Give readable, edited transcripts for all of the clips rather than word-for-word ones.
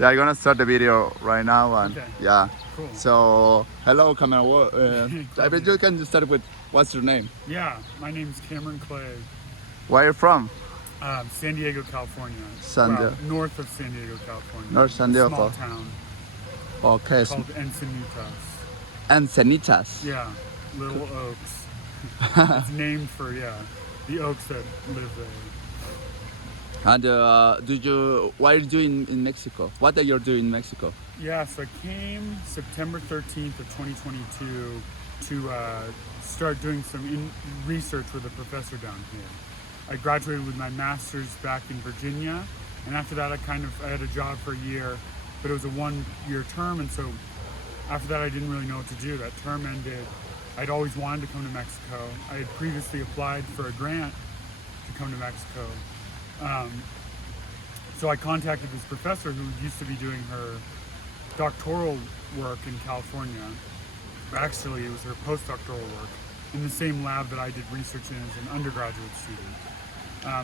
Yeah, I'm gonna start the video right now. And Okay. yeah. Cool. So, hello, camera. I mean, you can start with what's your name? Yeah, my name's Cameron Clay, Where are you from? San Diego, California. San Diego. North of San Diego, California. North San Diego. A small town Okay. called Encinitas. Encinitas. Yeah, Little Oaks. It's named for, the oaks that live there. And what are you doing in Mexico? What are you doing in Mexico? Yeah, so I came September 13th of 2022 to start doing some research with a professor down here. I graduated with my master's back in Virginia, and after that I had a job for a year, but it was a one-year term, and so after that I didn't really know what to do. That term ended. I'd always wanted to come to Mexico. I had previously applied for a grant to come to Mexico. So I contacted this professor who used to be doing her doctoral work in California. Actually, it was her postdoctoral work in the same lab that I did research in as an undergraduate student.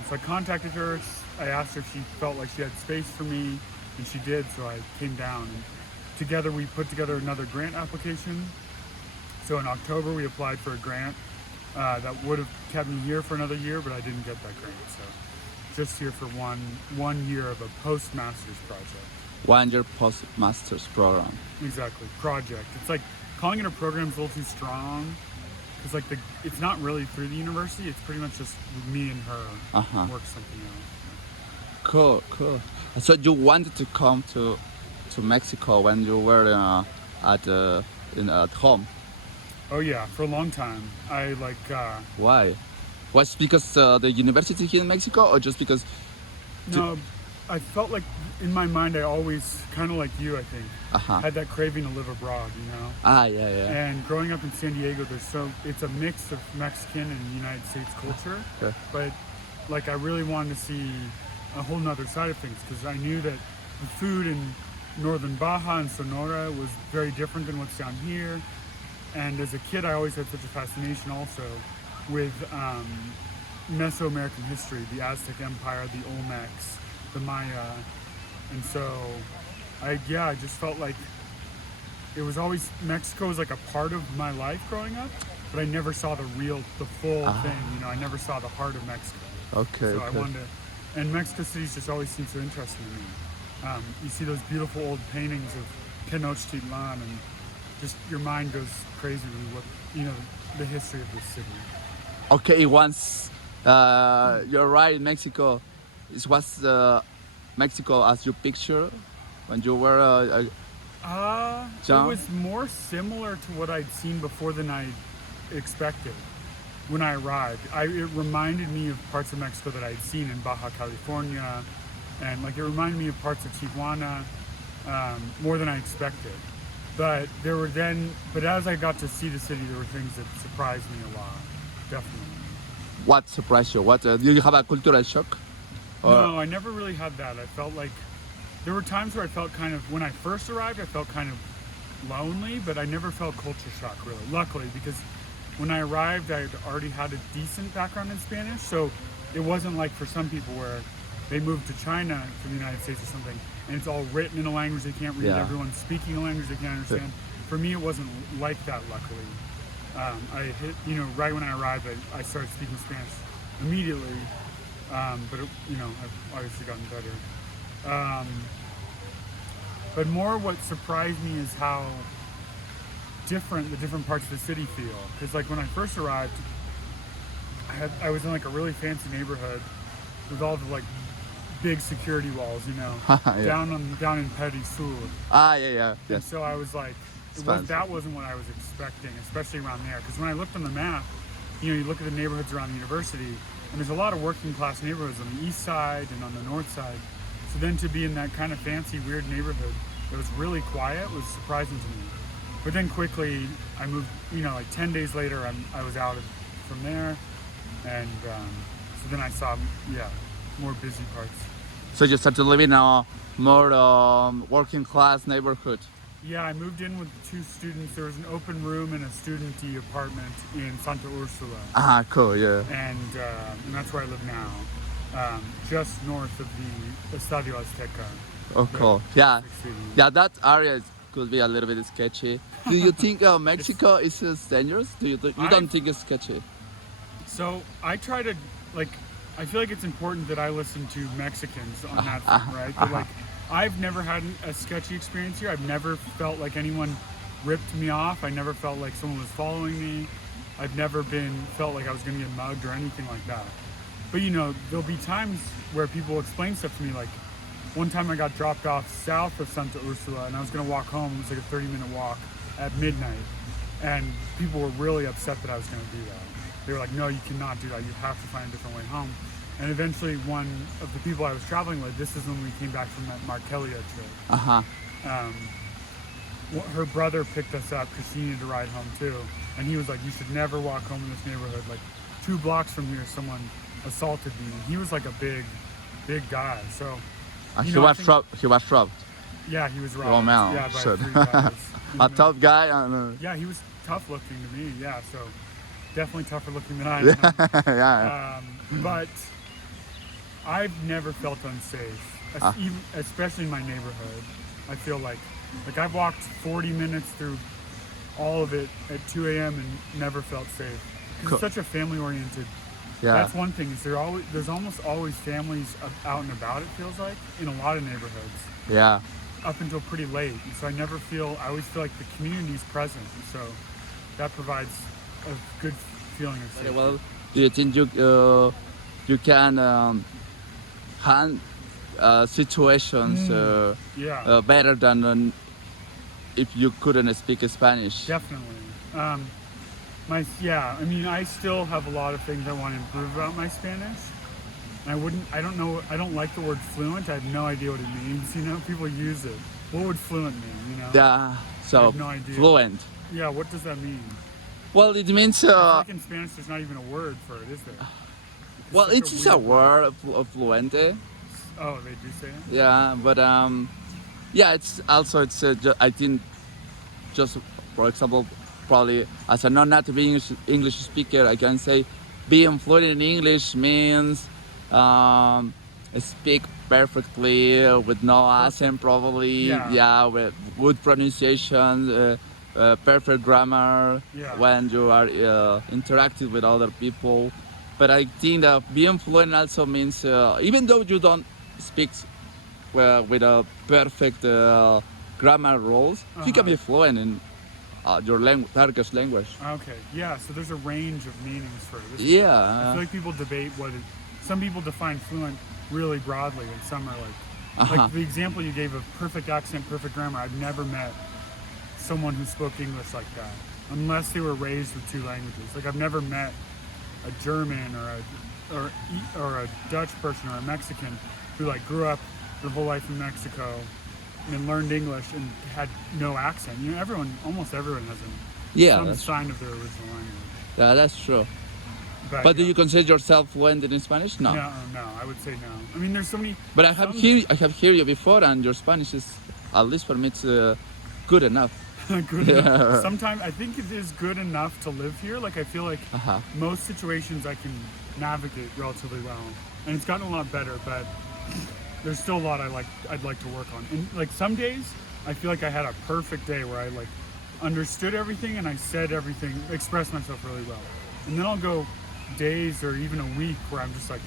So I contacted her. I asked her if she felt like she had space for me, and she did, so I came down. And together we put together another grant application. So in October we applied for a grant that would have kept me here for another year, but I didn't get that grant. So just here for one year of a postmaster's project. 1 year postmaster's program. Exactly, project. It's like calling it a program is a little too strong, because it's not really through the university. It's pretty much just me and her work something out. Cool. So you wanted to come to Mexico when you were at home? Oh yeah, for a long time. Why? Was it because the university here in Mexico, or just because? No, I felt like in my mind I always, kind of like you, I think, had that craving to live abroad, you know? Yeah. And growing up in San Diego, it's a mix of Mexican and United States culture. Okay. But I really wanted to see a whole nother side of things, because I knew that the food in northern Baja and Sonora was very different than what's down here. And as a kid, I always had such a fascination also with Mesoamerican history, the Aztec Empire, the Olmecs, the Maya. And so I just felt like it was always, Mexico was like a part of my life growing up, but I never saw the full thing, you know, I never saw the heart of Mexico. Okay. So I wanted to, and Mexico City's just always seemed so interesting to me. You see those beautiful old paintings of Tenochtitlan, and just your mind goes crazy with the history of this city. Okay, once you're right in Mexico, it was Mexico as you picture when you were it was more similar to what I'd seen before than I expected when I arrived. It reminded me of parts of Mexico that I'd seen in Baja California, and it reminded me of parts of Tijuana more than I expected. But as I got to see the city, there were things that surprised me a lot, definitely. What surprised you? What did you have a cultural shock? No, I never really had that. I felt like there were times where I felt kind of, when I first arrived, I felt kind of lonely, but I never felt culture shock really, luckily, because when I arrived, I had already had a decent background in Spanish, so it wasn't like for some people where they moved to China from the United States or something, and it's all written in a language they can't read, everyone's speaking a language they can't understand. For me, it wasn't like that, luckily. Right when I arrived, I started speaking Spanish immediately, but I've obviously gotten better. But more what surprised me is how different the different parts of the city feel. Because when I first arrived, I was in a really fancy neighborhood with all the big security walls, down in Petit Sur. Yes. And so I was that wasn't what I was expecting, especially around there. Because when I looked on the map, you look at the neighborhoods around the university, and there's a lot of working class neighborhoods on the east side and on the north side. So then to be in that kind of fancy, weird neighborhood that was really quiet was surprising to me. But then quickly I moved, 10 days later I was out from there, and so then I saw, more busy parts. So you started living in a more working class neighborhood. Yeah, I moved in with 2 students. There was an open room in a student-y apartment in Santa Ursula. Cool, yeah. And that's where I live now, just north of the Estadio Azteca. Oh, cool. Yeah, succeeding. yeah. That area could be a little bit sketchy. Do you think Mexico is dangerous? You don't think it's sketchy? So I try to like. I feel like it's important that I listen to Mexicans on that front, right? But like, I've never had a sketchy experience here. I've never felt like anyone ripped me off. I never felt like someone was following me. I've never felt like I was going to get mugged or anything like that. But you know, there'll be times where people explain stuff to me. Like one time I got dropped off south of Santa Ursula, and I was going to walk home. It was like a 30-minute walk at midnight, and people were really upset that I was going to do that. They were like, no, you cannot do that. You have to find a different way home. And eventually one of the people I was traveling with, this is when we came back from that Markelia trip. Her brother picked us up because she needed to ride home too. And he was like, you should never walk home in this neighborhood. Like 2 blocks from here, someone assaulted me. And he was like a big guy. So He was robbed. Yeah, he was robbed. Oh man, Yeah, by shit. 3 guys. A tough guy and Yeah, he was tough looking to me. Yeah, so definitely tougher looking than I am. yeah. But I've never felt unsafe, especially in my neighborhood. I feel like I've walked 40 minutes through all of it at 2 a.m. and never felt safe. It's such a family-oriented. Yeah. That's one thing. Is there's almost always families out and about. It feels like in a lot of neighborhoods. Yeah. Up until pretty late, and so I always feel like the community's present, and so that provides a good feeling of safety. Well, do you think you can handle situations better than if you couldn't speak Spanish? Definitely. I mean, I still have a lot of things I want to improve about my Spanish. I don't like the word fluent. I have no idea what it means. You know, people use it. What would fluent mean? You know? Yeah. So I have no idea. fluent. Yeah. What does that mean? Well, it means. I feel like in Spanish, there's not even a word for it, is there? Well, it is a word of fluente. Oh, they do say it. Yeah, but yeah, it's I think just for example, probably as a non-native English speaker, I can say being fluent in English means speak perfectly with no accent, probably. Yeah, with good pronunciation, perfect grammar when you are interacting with other people. But I think that being fluent also means even though you don't speak with a perfect grammar rules, you can be fluent in your Turkish language. Okay, yeah. So there's a range of meanings for it. Yeah. I feel like people debate some people define fluent really broadly, and some are like the example you gave of perfect accent, perfect grammar. I've never met someone who spoke English like that, unless they were raised with 2 languages. Like I've never met a German or a Dutch person or a Mexican who like grew up their whole life in Mexico and learned English and had no accent. You know, almost everyone has some sign of their original language. Yeah, that's true. But do you consider yourself fluent in Spanish? No. No, I would say no. I mean, there's so many. But I have heard you before, and your Spanish is, at least for me, it's good enough. Good enough. Sometimes I think it is good enough to live here. Like I feel like most situations I can navigate relatively well, and it's gotten a lot better. But there's still a lot I'd like to work on. And like some days, I feel like I had a perfect day where I like understood everything and I said everything, expressed myself really well. And then I'll go days or even a week where I'm just like,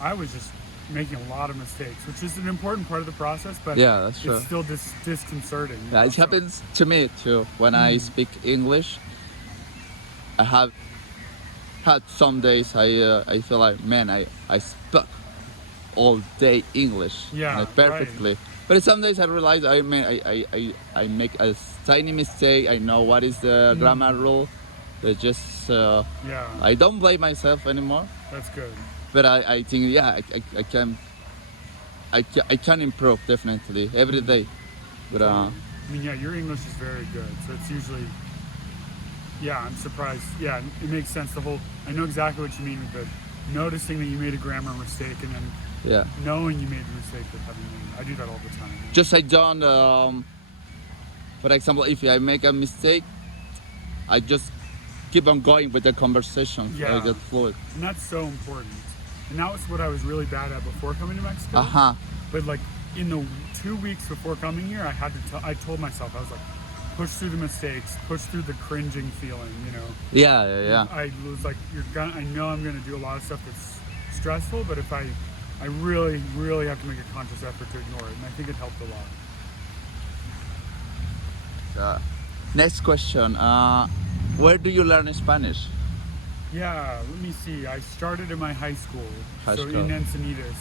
I was just making a lot of mistakes, which is an important part of the process, but that's true. It's still disconcerting. Yeah, it happens to me too. When I speak English, I have had some days I feel like, man, I spoke all day English perfectly. Right. But some days I realize I make a tiny mistake. I know what is the grammar rule. Just I don't blame myself anymore. That's good. But I think I can improve definitely every day. But I mean, your English is very good. So it's usually I'm surprised. Yeah, it makes sense. I know exactly what you mean with noticing that you made a grammar mistake and then knowing you made the mistake of having made. I do that all the time. Just I don't. For example, if I make a mistake, I just keep on going with the conversation. I get fluid. And that's so important. And that was what I was really bad at before coming to Mexico. But like in the 2 weeks before coming here, I told myself, I was like, push through the mistakes, push through the cringing feeling, you know. Yeah. I was like, I know I'm gonna do a lot of stuff that's stressful, but if I really, really have to make a conscious effort to ignore it, and I think it helped a lot. Next question. Where do you learn Spanish? Yeah, let me see. I started in my high school. High so school. in Encinitas.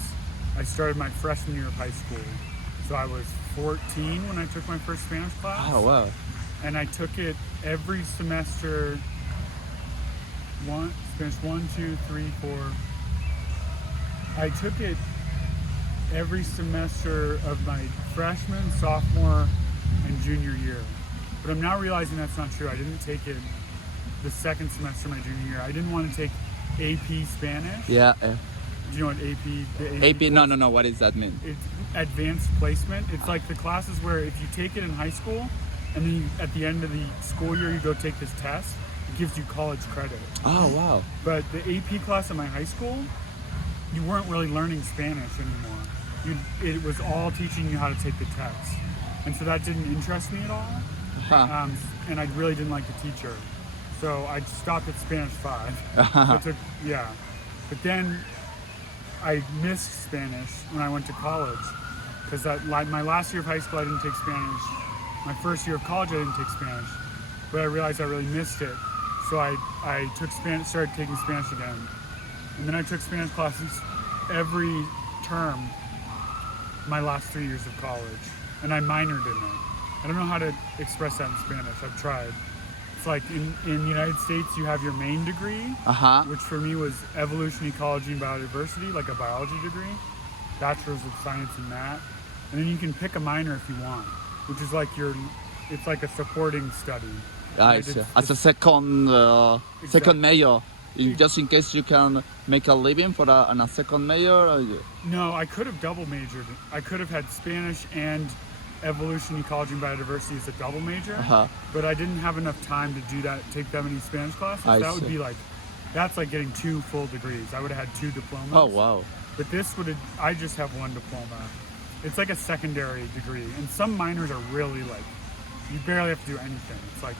I started my freshman year of high school. So I was 14 when I took my first Spanish class. Oh, wow. And I took it every semester. Spanish 1, 2, 3, 4. I took it every semester of my freshman, sophomore, and junior year. But I'm now realizing that's not true. I didn't take it the second semester of my junior year. I didn't want to take AP Spanish. Yeah. Do you know what AP? AP? No. What does that mean? It's advanced placement. It's like the classes where if you take it in high school, and then at the end of the school year you go take this test, it gives you college credit. Oh, wow. But the AP class in my high school, you weren't really learning Spanish anymore. It was all teaching you how to take the test. And so that didn't interest me at all. Huh. And I really didn't like the teacher. So I stopped at Spanish 5. But then I missed Spanish when I went to college. Because my last year of high school I didn't take Spanish. My first year of college I didn't take Spanish. But I realized I really missed it. So I took Spanish, started taking Spanish again. And then I took Spanish classes every term my last 3 years of college. And I minored in it. I don't know how to express that in Spanish. I've tried. It's like in the United States, you have your main degree, which for me was evolution, ecology, and biodiversity, like a biology degree, bachelor's of science in that. And then you can pick a minor if you want, which is like it's like a supporting study. As a second major, just in case you can make a living on a second major. No, I could have double majored. I could have had Spanish and evolution, ecology, and biodiversity as a double major, but I didn't have enough time to do that, take that many Spanish classes. That would be that's like getting 2 full degrees. I would have had 2 diplomas. Oh, wow. But I just have 1 diploma. It's like a secondary degree, and some minors are really like, you barely have to do anything. It's like.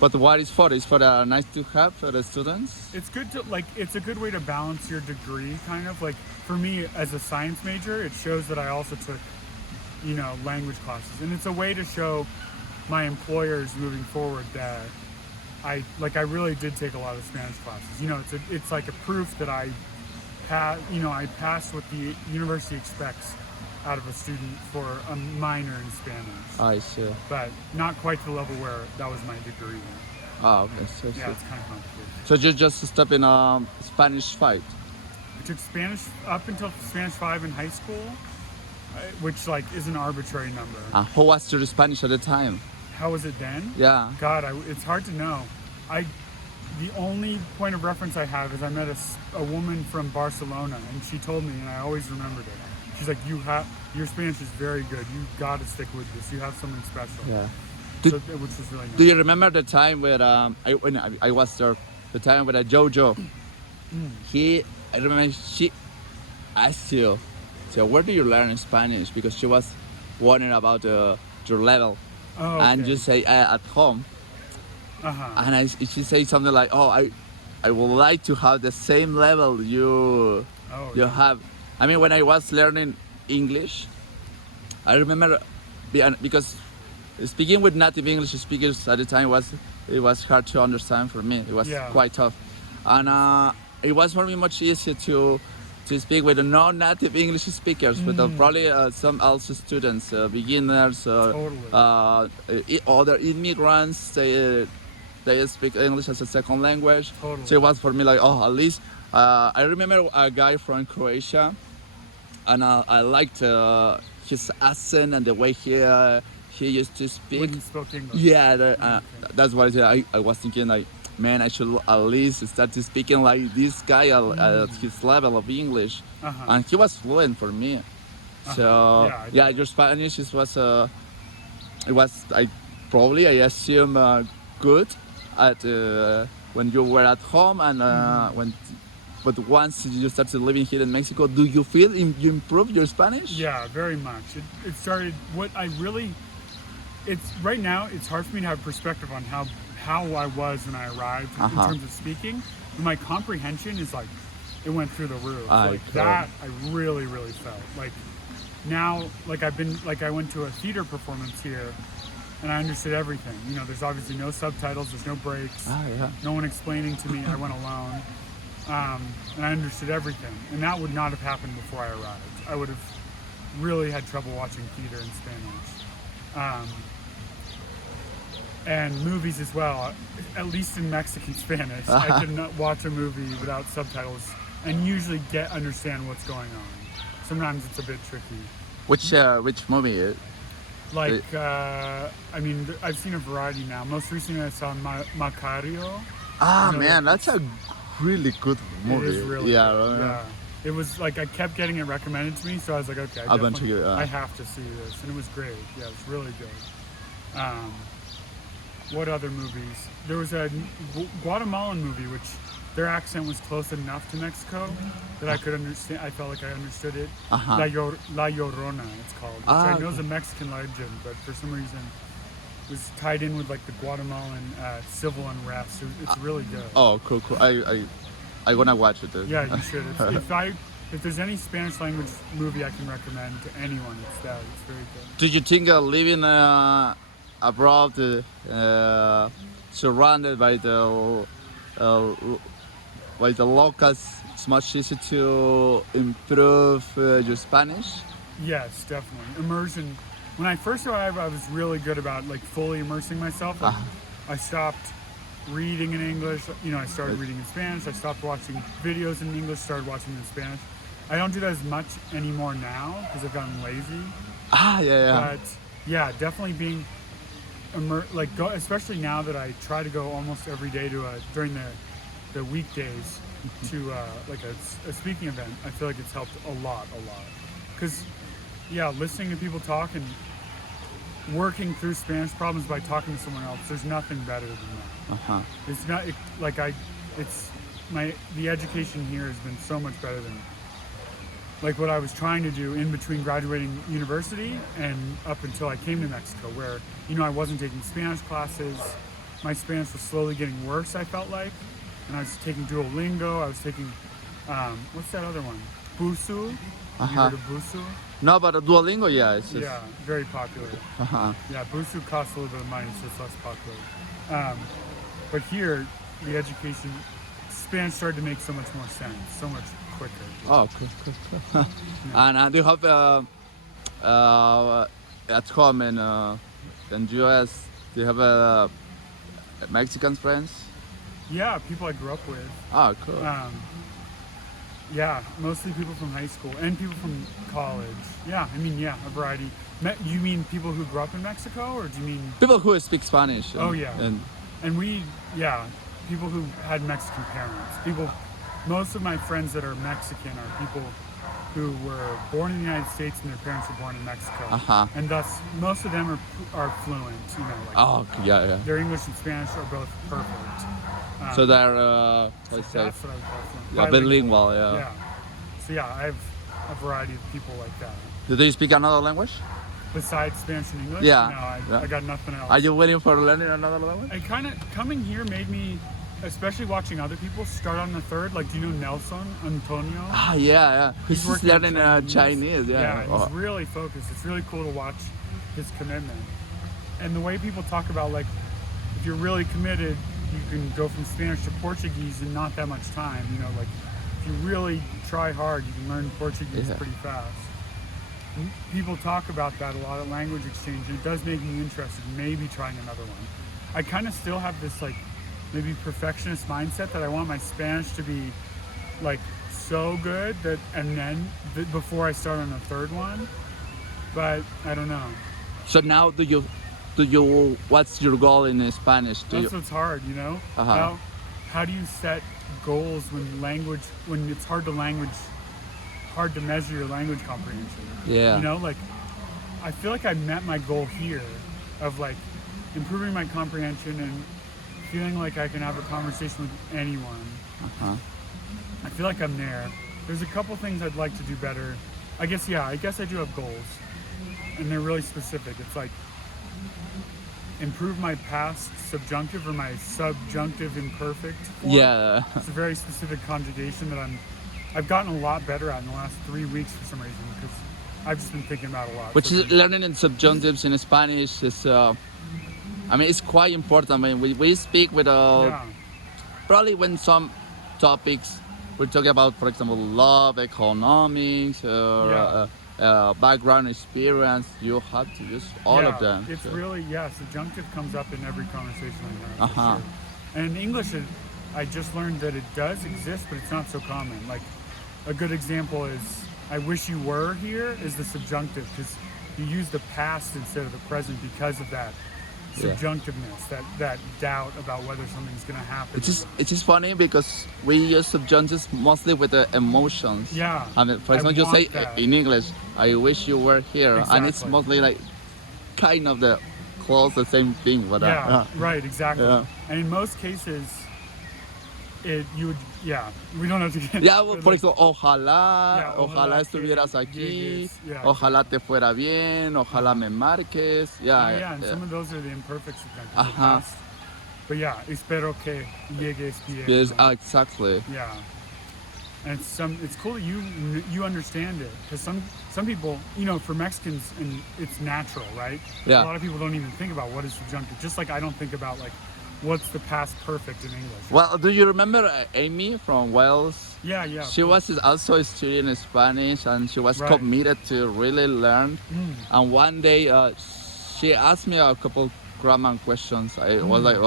But what is for? It's for nice to have for the students? It's good to, it's a good way to balance your degree, kind of. Like, for me, as a science major, it shows that I also took language classes, and it's a way to show my employers moving forward that I really did take a lot of Spanish classes. It's like a proof that I passed what the university expects out of a student for a minor in Spanish. I see. But not quite to the level where that was my degree. Oh, okay. So it's kind of complicated. So you just stopped in Spanish 5? I took Spanish up until Spanish 5 in high school, which is an arbitrary number. How was your Spanish at the time? How was it then? Yeah. God, it's hard to know. The only point of reference I have is I met a woman from Barcelona, and she told me, and I always remembered it. She's like, your Spanish is very good. You got to stick with this. You have something special. Yeah. Which was really nice. Do you remember the time when I was there? The time with Jojo. I remember she asked you, so where do you learn Spanish? Because she was wondering about your level. Oh, okay. And you say at home. And she said something like, I would like to have the same level you have. I mean, when I was learning English, I remember because speaking with native English speakers at the time it was hard to understand for me. It was quite tough, and it was for me much easier to speak with the non-native English speakers, with probably some also students, beginners, other immigrants. They speak English as a second language. Totally. So it was for me like, at least I remember a guy from Croatia, and I liked his accent and the way he used to speak. When he spoke English. Yeah, that's what I was thinking. Like, man, I should at least start to speaking like this guy at his level of English, and he was fluent for me. So your Spanish was I assume good at when you were at home, and but once you started living here in Mexico, do you feel you improved your Spanish? Yeah, very much. It started, it's right now, it's hard for me to have perspective on how I was when I arrived in terms of speaking. But my comprehension is like, it went through the roof. That I really, really felt. Like now, like I went to a theater performance here and I understood everything. You know, there's obviously no subtitles, there's no breaks, no one explaining to me. I went alone. And I understood everything. And that would not have happened before I arrived. I would have really had trouble watching theater in Spanish. And movies as well, at least in Mexican Spanish. I could not watch a movie without subtitles and usually understand what's going on. Sometimes it's a bit tricky. Which movie? Like, I mean, I've seen a variety now. Most recently I saw Macario. Man, that's a really good movie. It is really good. Yeah. It was like, I kept getting it recommended to me, so I was like, okay, I have to see this. And it was great. Yeah, it was really good. What other movies? There was a Guatemalan movie, which their accent was close enough to Mexico that I could understand. I felt like I understood it. La Llorona, it's called. Which I know is a Mexican legend, but for some reason it was tied in with like the Guatemalan civil unrest. It's really good. Oh, cool. I wanna watch it. Yeah, you should. If there's any Spanish language movie I can recommend to anyone, it's that. It's very good. Do you think living abroad, surrounded by the locals, it's much easier to improve your Spanish? Yes, definitely. Immersion. When I first arrived, I was really good about like fully immersing myself. Like, I stopped reading in English. You know, I started reading in Spanish. I stopped watching videos in English, started watching in Spanish. I don't do that as much anymore now because I've gotten lazy. But yeah, definitely being especially now that I try to go almost every day to during the weekdays to like a speaking event. I feel like it's helped a lot. Because listening to people talk and working through Spanish problems by talking to someone else, there's nothing better than that. It's not the education here has been so much better than like what I was trying to do in between graduating university and up until I came to Mexico, where, you know, I wasn't taking Spanish classes. My Spanish was slowly getting worse, I felt like. And I was taking Duolingo. I was taking, what's that other one? Busu. Have you heard of Busu? No, but Duolingo, it's just... Yeah, very popular. Yeah, Busu costs a little bit of money, so it's less popular. But here, the education, Spanish started to make so much more sense, so much quicker. Oh, cool. And do you have at home in US? Do you have Mexican friends? Yeah, people I grew up with. Oh, cool. Yeah, mostly people from high school and people from college. Yeah, I mean, a variety. You mean people who grew up in Mexico, or do you mean people who speak Spanish? And we, people who had Mexican parents. Most of my friends that are Mexican are people who were born in the United States and their parents were born in Mexico. And thus, most of them are fluent, you know. Like, their English and Spanish are both perfect. So they're, that's what I would call fluent. bilingual, So I have a variety of people like that. Do you speak another language? Besides Spanish and English? Yeah. No, I got nothing else. Are you waiting for learning another language? Coming here made me, especially watching other people start on the third. Like, do you know Nelson Antonio? He's learning Chinese. He's really focused. It's really cool to watch his commitment. And the way people talk about, like, if you're really committed, you can go from Spanish to Portuguese in not that much time. You know, like, if you really try hard, you can learn Portuguese pretty fast. People talk about that a lot at language exchange, and it does make me interested in maybe trying another one. I kind of still have this, like, maybe perfectionist mindset that I want my Spanish to be, like, so good that, and then before I start on a third one, but I don't know. So now do you what's your goal in Spanish? That's what's hard, you know? How do you set goals when it's hard to measure your language comprehension? Yeah. You know, like, I feel like I met my goal here of, like, improving my comprehension and feeling like I can have a conversation with anyone. I feel like I'm there. There's a couple things I'd like to do better. I guess I do have goals, and they're really specific. It's like improve my past subjunctive or my subjunctive imperfect form. Yeah. It's a very specific conjugation that I've gotten a lot better at in the last 3 weeks for some reason, because I've just been thinking about it a lot. Which is learning in subjunctives in Spanish is, it's quite important. I mean, we speak with, probably when some topics, we're talking about, for example, love, economics, or background experience, you have to use all of them. It's really, subjunctive comes up in every conversation I know, for sure. And in English, I just learned that it does exist, but it's not so common. Like, a good example is, I wish you were here is the subjunctive, because you use the past instead of the present because of that subjunctiveness, that doubt about whether something's going to happen. It's just funny because we use subjunctives mostly with the emotions. Yeah. I mean, for example, you say in English, I wish you were here. Exactly. And it's mostly like kind of the close the same thing. But, right, exactly. Yeah. And in most cases, we don't have to get... Yeah, por ejemplo, ojalá estuvieras aquí, ojalá te fuera bien, ojalá me marques. And some of those are the imperfect subjunctives. But espero que llegues bien. Yes, exactly. Yeah. And it's cool that you understand it, because some people, for Mexicans, and it's natural, right? Yeah. A lot of people don't even think about what is subjunctive. Just like I don't think about like what's the past perfect in English. Well, do you remember Amy from Wales? Yeah. She was also studying Spanish, and she was committed to really learn. And one day she asked me a couple grammar questions. I was like,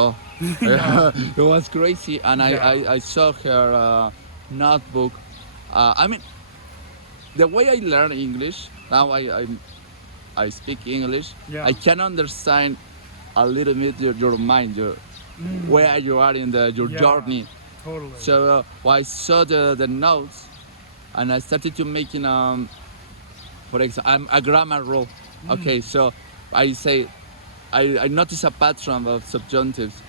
it was crazy. And I saw her notebook. I mean, the way I learn English, now I speak English, I can understand a little bit your mind, where you are in your journey. Totally. So I saw the notes, and I started to making for example, a grammar rule. Okay, so I say I noticed a pattern of subjunctives.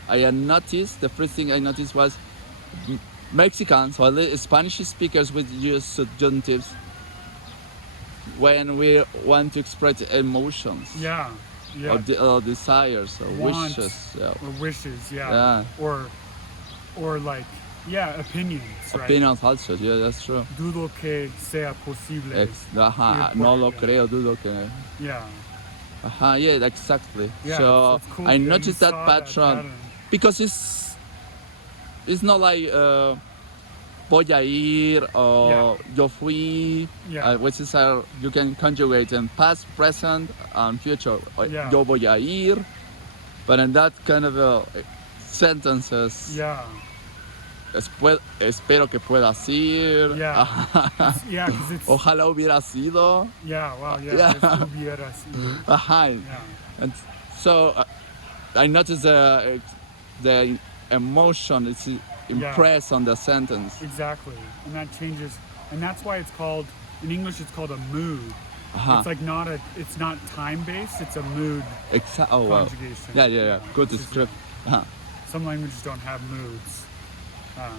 The first thing I noticed was Mexicans, or Spanish speakers, would use subjunctives when we want to express emotions. Yeah. Or desires, or wants, wishes. Or wishes, Or like, opinions, right? Opinions also, that's true. Dudo que sea posible. No lo creo, dudo que... Yeah. Exactly. Yeah, so it's cool. I noticed that pattern because it's not like voy a ir or yo fui, which is you can conjugate in past, present, and future. Yo voy a ir, but in that kind of sentences, espero que puedas ir. Because it's... Ojalá hubiera sido. Hubiera sido. And so I noticed the emotion is impressed on the sentence. Exactly, and that changes, and that's why it's called, in English it's called a mood. It's like it's not time based, it's a mood conjugation. Yeah. Good description. Some languages don't have moods.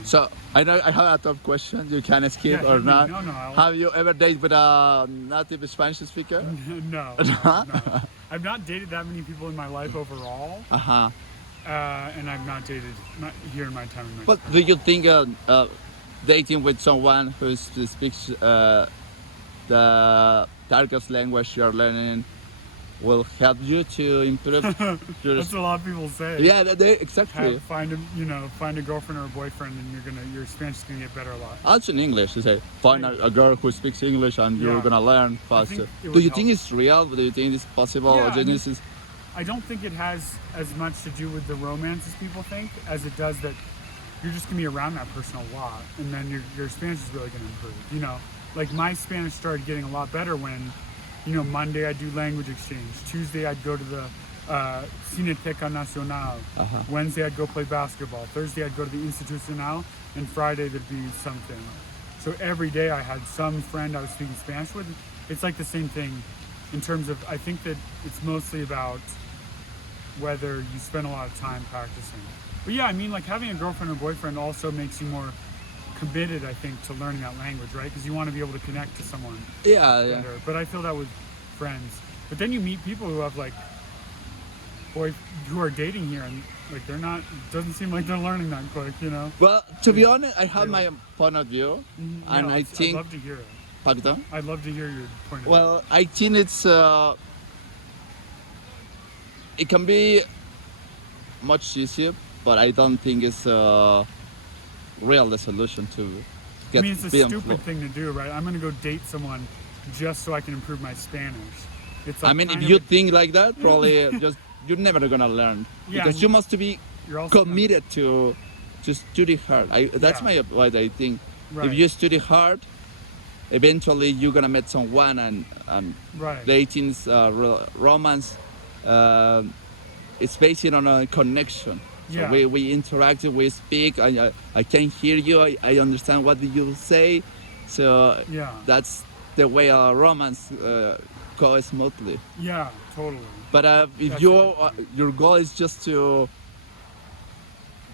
So I know I have a tough question. You can skip or not. No. Have you ever dated with a native Spanish speaker? No. I've not dated that many people in my life overall. And I've not dated here in my time in Mexico. But do you think dating with someone who speaks the target language you're learning will help you to improve your... That's what a lot of people say. Yeah, exactly. Find a girlfriend or a boyfriend, and your Spanish is gonna get better a lot. Also in English, they say find a girl who speaks English, and you're gonna learn faster. Do you think it's real? Do you think it's possible? I don't think it has as much to do with the romance as people think, as it does that you're just gonna be around that person a lot, and then your Spanish is really gonna improve. Like my Spanish started getting a lot better when, Monday I'd do language exchange, Tuesday I'd go to the Cineteca Nacional, Wednesday I'd go play basketball, Thursday I'd go to the Institucional, and Friday there'd be something. So every day I had some friend I was speaking Spanish with. It's like the same thing in terms of, I think that it's mostly about whether you spend a lot of time practicing. But like having a girlfriend or boyfriend also makes you more committed, I think, to learning that language, right? Because you want to be able to connect to someone Yeah. better. But I feel that with friends. But then you meet people who have like boys who are dating here, and like they're not. Doesn't seem like they're learning that quick, you know. Well, to be honest, I have my point of view, and Yeah, I think. I'd love to hear it. Pardon? I'd love to hear your point of view. Well, I think it can be much easier, but I don't think it's real the solution to get. I mean, it's a beyond stupid flow. thing to do, right? I'm gonna go date someone just so I can improve my Spanish. It's like I mean, kind if of you a- think like that, probably just you're never gonna learn Yeah, because and you must be you're also committed to study hard. That's Yeah. what I think. Right. If you study hard, eventually you're gonna meet someone, and right. dating, romance, it's based on a connection. So Yeah. we interact, we speak. I can hear you. I understand what you say. So Yeah. that's the way our romance goes smoothly. Yeah, totally. But if That's your goal is just to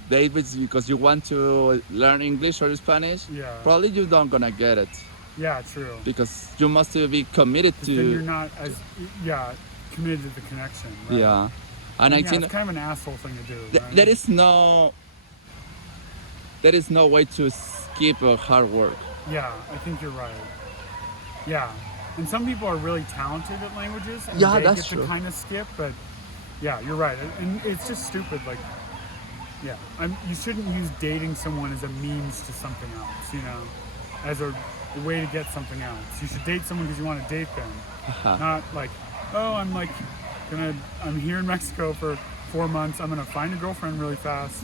date with because you want to learn English or Spanish, Yeah. probably you don't gonna get it Yeah, true. because you must be committed 'Cause then you're to. not as committed to the connection. Right? Yeah, and I yeah, think it's kind of an asshole thing to do. Right? there is no way to skip hard work. Yeah, I think you're right. Yeah, and some people are really talented at languages, and Yeah, they that's get true. to kind of skip. But yeah, you're right, and it's just stupid. Like, yeah, you shouldn't use dating someone as a means to something else. You know, as a way to get something else. You should date someone because you want to date them, not like, oh, I'm here in Mexico for 4 months. I'm gonna find a girlfriend really fast.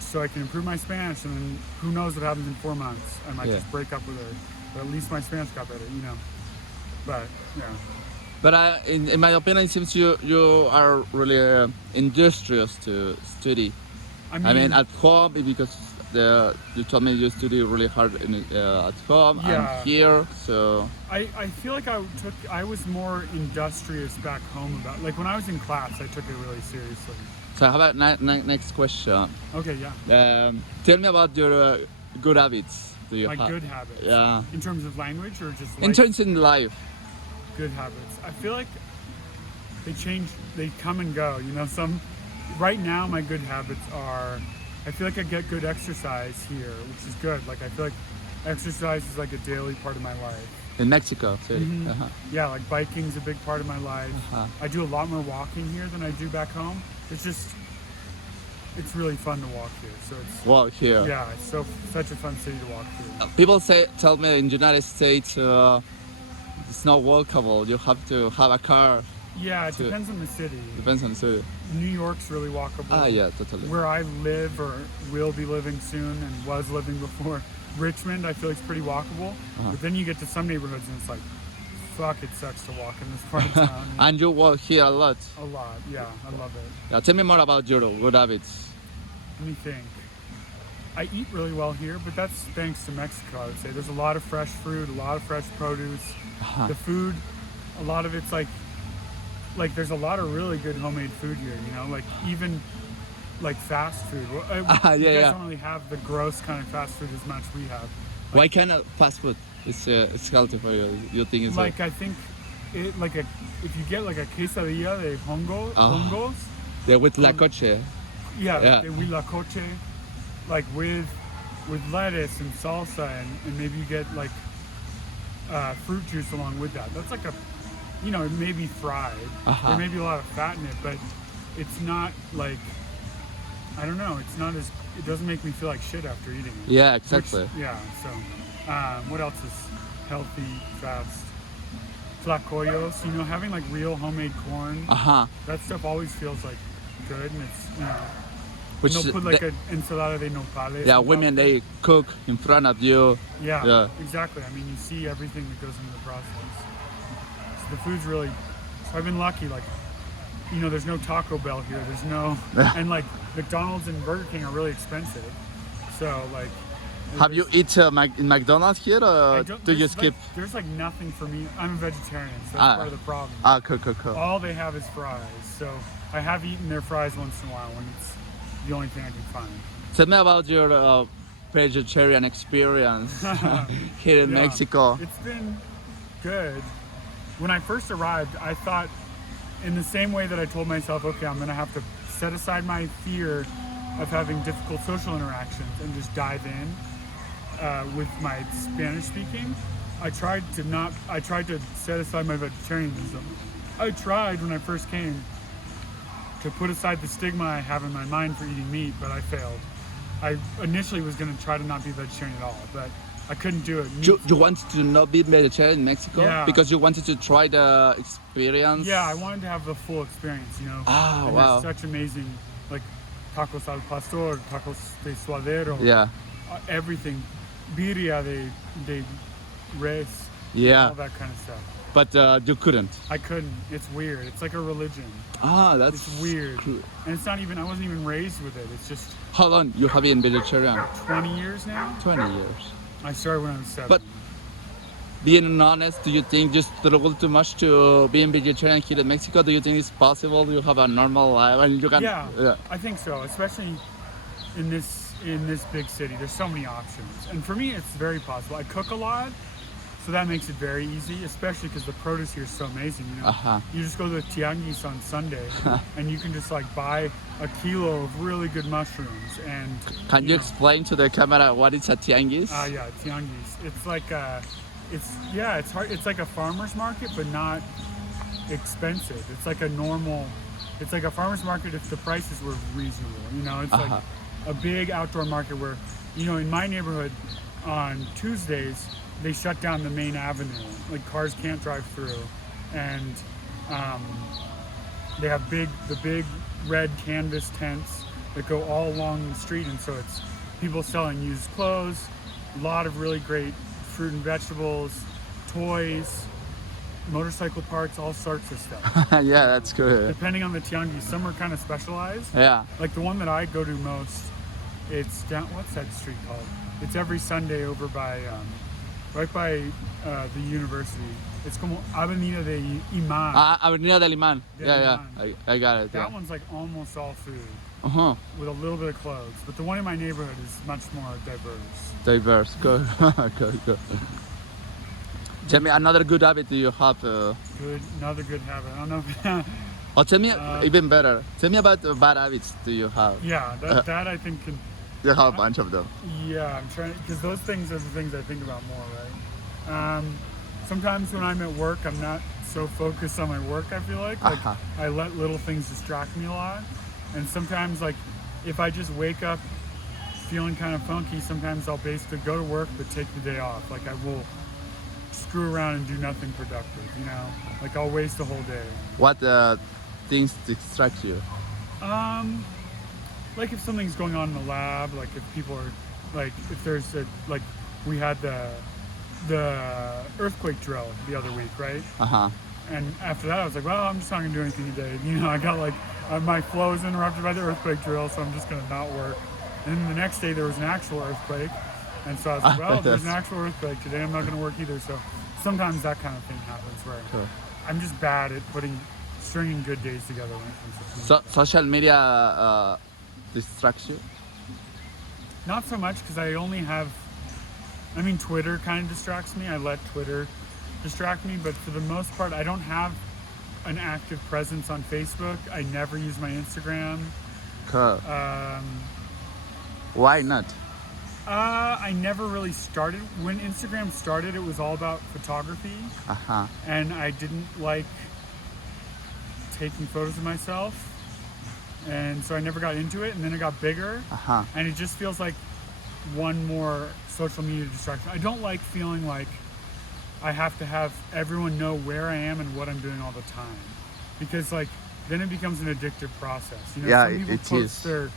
So I can improve my Spanish, and then who knows what happens in 4 months? I might Yeah. just break up with her, but at least my Spanish got better, you know. But yeah, But in my opinion, it seems you are really industrious to study. I mean, at home because you told me you study really hard at home Yeah. and here. So I feel like I was more industrious back home about, like when I was in class, I took it really seriously. I have a next question. Okay, yeah. Tell me about your good habits. Do you My have? good habits. Yeah. In terms of language or just In terms in life. good habits. I feel like they come and go. You know, right now my good habits are, I feel like I get good exercise here, which is good. Like I feel like exercise is like a daily part of my life. In Mexico. So, Mhm. Yeah, like biking's a big part of my life. I do a lot more walking here than I do back home. It's really fun to walk here. So it's Well, here. yeah, it's such a fun city to walk through. People tell me in the United States it's not walkable. You have to have a car. Yeah, it So- depends on the city. Depends on the city. New York's really walkable. Yeah, totally. Where I live or will be living soon and was living before, Richmond, I feel like it's pretty walkable. But then you get to some neighborhoods and it's like, fuck, it sucks to walk in this part of town. And you walk here a lot. A lot, yeah, I love it. Yeah, tell me more about your good habits. Let me think. I eat really well here, but that's thanks to Mexico, I would say. There's a lot of fresh fruit, a lot of fresh produce. The food, a lot of it's like there's a lot of really good homemade food here, you know, like even like fast food. Well, you guys yeah. don't really have the gross kind of fast food as much we have. Why kind of fast food? It's healthy for you. You think it's Like I think if you get like a quesadilla de hongos, yeah, with la coche. yeah. De huitlacoche, like with lettuce and salsa and maybe you get like fruit juice along with that. That's like it may be fried. There may be a lot of fat in it, but it's not like, I don't know, it doesn't make me feel like shit after eating it. Yeah, exactly. So what else is healthy, fast? Tlacoyos, having like real homemade corn. That stuff always feels like good, and it's, Which they'll put like an ensalada de nopales. yeah, on top. women they cook in front of you. Yeah, exactly. I mean, you see everything that goes into the process. So the food's really. So I've been lucky. Like, there's no Taco Bell here. There's no, and like McDonald's and Burger King are really expensive. So like. Have you eaten in McDonald's here, or do you skip? There's like nothing for me. I'm a vegetarian, so that's part of the problem. Cool. All they have is fries. So I have eaten their fries once in a while when it's the only thing I can find. Tell me about your vegetarian experience here in Mexico? It's been good. When I first arrived, I thought in the same way that I told myself, okay, I'm gonna have to set aside my fear of having difficult social interactions and just dive in with my Spanish speaking. I tried to set aside my vegetarianism. I tried when I first came to put aside the stigma I have in my mind for eating meat, but I failed. I initially was going to try to not be vegetarian at all, but I couldn't do it. You wanted to not be vegetarian in Mexico? Yeah. Because you wanted to try the experience? Yeah, I wanted to have the full experience, you know? Ah, and wow. there's such amazing, like, tacos al pastor, tacos de suadero. Yeah. Everything. Birria de res. Yeah. All that kind of stuff. But you couldn't? I couldn't. It's weird. It's like a religion. Ah, that's It's weird. cool. And it's not even, I wasn't even raised with it. It's just How long you have been vegetarian? 20 years now. 20 years. I started when I was 7. But being honest, do you think you struggle too much to being vegetarian here in Mexico? Do you think it's possible you have a normal life and you can? Yeah, I think so. Especially in this big city, there's so many options. And for me, it's very possible. I cook a lot, so that makes it very easy. Especially because the produce here is so amazing. You know, you just go to the tianguis on Sunday, and you can just like buy a kilo of really good mushrooms. And Can you explain to the camera what is a tianguis? Yeah, tianguis. It's like it's hard. It's like a farmer's market, but not expensive. It's like a farmer's market if the prices were reasonable. You know, it's like a big outdoor market where, you know, in my neighborhood on Tuesdays they shut down the main avenue. Like cars can't drive through, and they have the big red canvas tents that go all along the street, and so it's people selling used clothes, a lot of really great fruit and vegetables, toys, motorcycle parts, all sorts of stuff. Yeah, that's good. Depending on the tianguis, some are kind of specialized. Yeah. Like the one that I go to most, it's down, what's that street called? It's every Sunday over by, right by the university. It's como Avenida de Imán. Avenida del Imán. Yeah. I got it. That one's like almost all food. With a little bit of clothes. But the one in my neighborhood is much more diverse. Good. Good. Tell me another good habit you have. Another good habit. I don't know. Or tell me even better. Tell me about the bad habits do you have. Yeah, that I think can. You have a bunch of them. Yeah, I'm trying, because those things are the things I think about more, right? Sometimes when I'm at work, I'm not so focused on my work, I feel like. I let little things distract me a lot. And sometimes, like, if I just wake up feeling kind of funky, sometimes I'll basically go to work but take the day off. Like, I will screw around and do nothing productive, you know? Like, I'll waste the whole day. What things distract you? Like if something's going on in the lab, like if people are, like if there's like we had the earthquake drill the other week, right? And after that I was like, well, I'm just not gonna do anything today. You know, I got like, my flow is interrupted by the earthquake drill, so I'm just gonna not work. And then the next day there was an actual earthquake, and so I was like, well, if there's an actual earthquake today, I'm not gonna work either. So sometimes that kind of thing happens where I'm just bad at stringing good days together when it comes to social media distracts you? Not so much, because I only have, I mean, Twitter kind of distracts me. I let Twitter distract me, but for the most part, I don't have an active presence on Facebook. I never use my Instagram. Why not? I never really started. When Instagram started, it was all about photography. And I didn't like taking photos of myself. And so I never got into it, and then it got bigger, and it just feels like one more social media distraction. I don't like feeling like I have to have everyone know where I am and what I'm doing all the time, because like then it becomes an addictive process. You know, yeah, some people it post is. their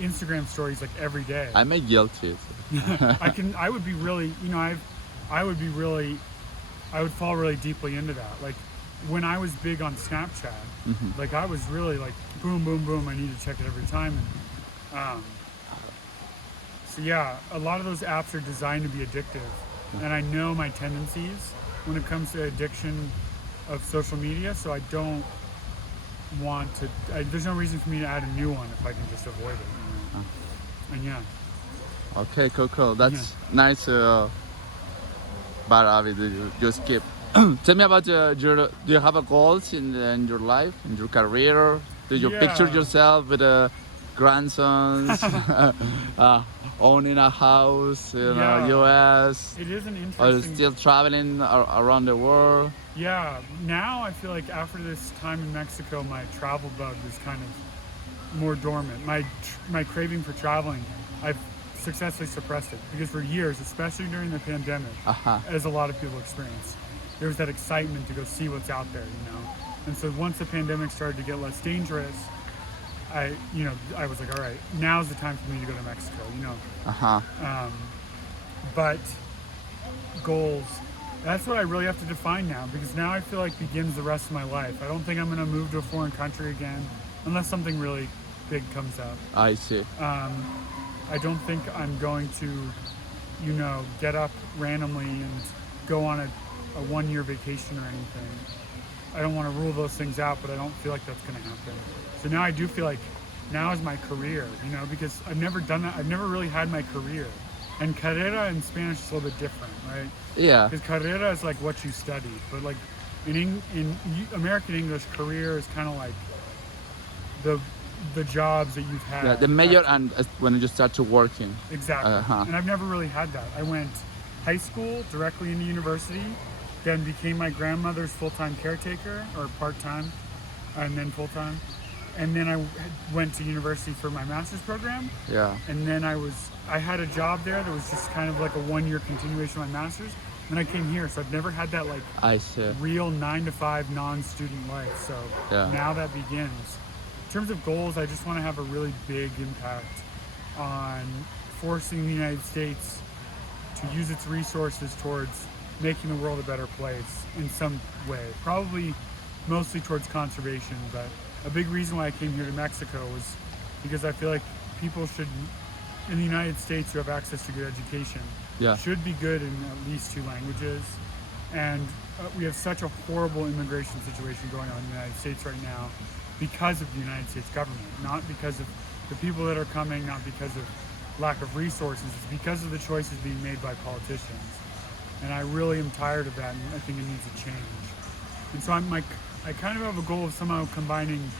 Instagram stories like every day. I may guilty. I would be really, you know, I would fall really deeply into that. Like when I was big on Snapchat, like I was really like boom, boom, boom. I need to check it every time. And so yeah, a lot of those apps are designed to be addictive, and I know my tendencies when it comes to addiction of social media. So I don't want to. There's no reason for me to add a new one if I can just avoid it. You know? And yeah. Okay, cool. That's nice. Bad habit that you just keep. Tell me about do you have a goals in your life, in your career? Do you picture Yeah. yourself with grandsons, owning a house in US, It is an or interesting. still traveling around the world? Yeah. Now I feel like after this time in Mexico, my travel bug is kind of more dormant. My craving for traveling, I've successfully suppressed it because for years, especially during the pandemic, as a lot of people experienced, there was that excitement to go see what's out there, you know. And so once the pandemic started to get less dangerous, I was like, all right, now's the time for me to go to Mexico, you know. But goals, that's what I really have to define now because now I feel like begins the rest of my life. I don't think I'm going to move to a foreign country again unless something really big comes up. I see. I don't think I'm going to, get up randomly and go on a 1-year vacation or anything. I don't want to rule those things out, but I don't feel like that's going to happen. So now I do feel like now is my career, because I've never done that. I've never really had my career. And carrera in Spanish is a little bit different, right? Yeah. Because carrera is like what you study, but like in American English, career is kind of like the jobs that you've had. Yeah, the major and when you start to working. Exactly. And I've never really had that. I went high school directly into university, then became my grandmother's full-time caretaker or part-time, and then full-time. And then I went to university for my master's program. Yeah. And then I had a job there that was just kind of like a 1-year continuation of my master's. And I came here, so I've never had that like real 9-to-5 non-student life. So now that begins. In terms of goals, I just want to have a really big impact on forcing the United States to use its resources towards making the world a better place in some way. Probably mostly towards conservation, but a big reason why I came here to Mexico was because I feel like people should, in the United States who have access to good education, should be good in at least 2 languages. And we have such a horrible immigration situation going on in the United States right now because of the United States government, not because of the people that are coming, not because of lack of resources, it's because of the choices being made by politicians. And I really am tired of that, and I think it needs a change. And so I kind of have a goal of somehow combining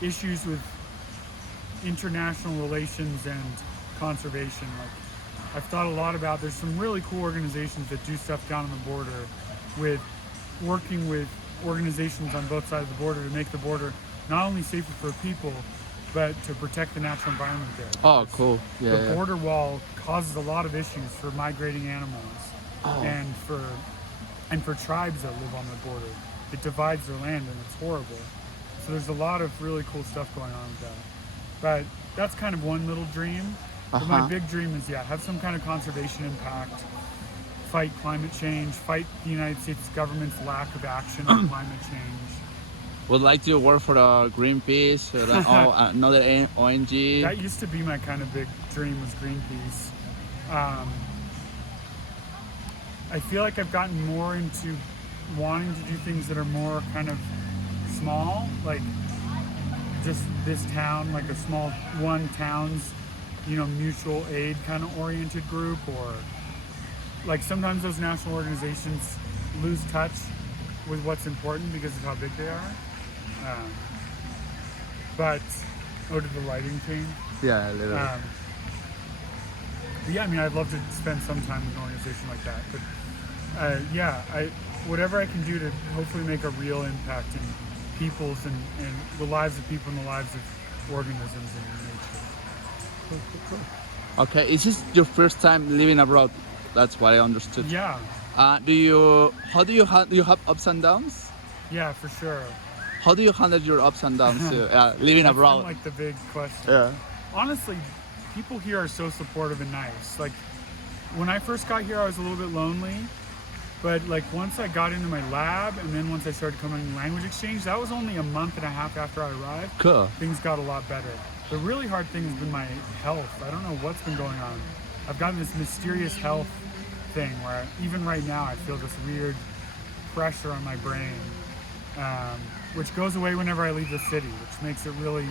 issues with international relations and conservation. Like I've thought a lot about, there's some really cool organizations that do stuff down on the border with working with organizations on both sides of the border to make the border not only safer for people, but to protect the natural environment there. Oh, cool. Yeah. The border wall causes a lot of issues for migrating animals and for tribes that live on the border. It divides their land and it's horrible. So there's a lot of really cool stuff going on with that. But that's kind of one little dream. But my big dream is, have some kind of conservation impact, fight climate change, fight the United States government's lack of action on climate change. Would like to work for the Greenpeace or another ONG? That used to be my kind of big dream, was Greenpeace. I feel like I've gotten more into wanting to do things that are more kind of small, like just this town, like a small one town's, mutual aid kind of oriented group, or like sometimes those national organizations lose touch with what's important because of how big they are. Did the lighting change? Yeah, a little. I'd love to spend some time with an organization like that. But whatever I can do to hopefully make a real impact in people's and the lives of people and the lives of organisms and nature. Cool. Okay, is this your first time living abroad? That's what I understood. Yeah. Do you have ups and downs? Yeah, for sure. How do you handle your ups and downs living abroad? That's like the big question. Yeah. Honestly, people here are so supportive and nice. Like when I first got here, I was a little bit lonely, but like once I got into my lab and then once I started coming to language exchange, that was only a month and a half after I arrived. Cool. Things got a lot better. The really hard thing has been my health. I don't know what's been going on. I've gotten this mysterious health thing where even right now I feel this weird pressure on my brain, which goes away whenever I leave the city, which makes it really